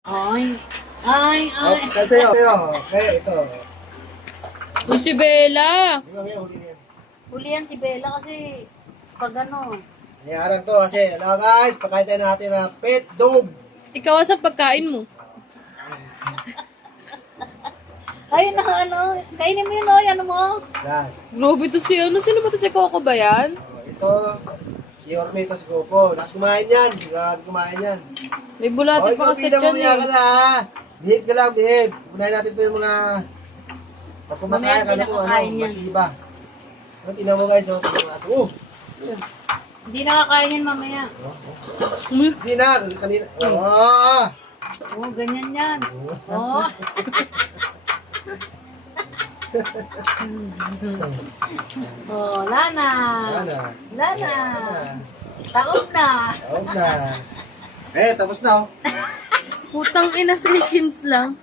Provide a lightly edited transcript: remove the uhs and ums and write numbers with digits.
Ay. Ay, Oh, ay. sa'yo. Okay, ito. Uy, si Bella. Hindi mamaya, huli na yan. Huli yan si Bella kasi pag ano. Nangyarang to kasi, alam guys, pakain tayo natin na pet dog. Ikaw sa pagkain mo. Ay, na ano. Kainin mo yun, oy. Ano mo? Yan. Grabe to si ano. Sino ba to si Coco ba yan? Oh, ito, si Orme, ito si Coco. Lakas kumain yan. Grabe kumain yan. May Oh, bulate ikaw, pa kasi tingnan mo dyan niya ka eh. na ha. Behave ka lang, behave. Unahin natin ito yung mga pag kumakain Mamaya ka na po, pinakakain yan. masiba. Oh, tingnan mo guys, oh. Yan. Hindi nakakainin mamaya. Hindi na, kanina. Oh! Oo, ganyan yan. Oo. Oh, Lana. Yan na. Lana. Yan na. Taob na. Oh, na. Eh, tapos na oh. Putang ina, seconds lang.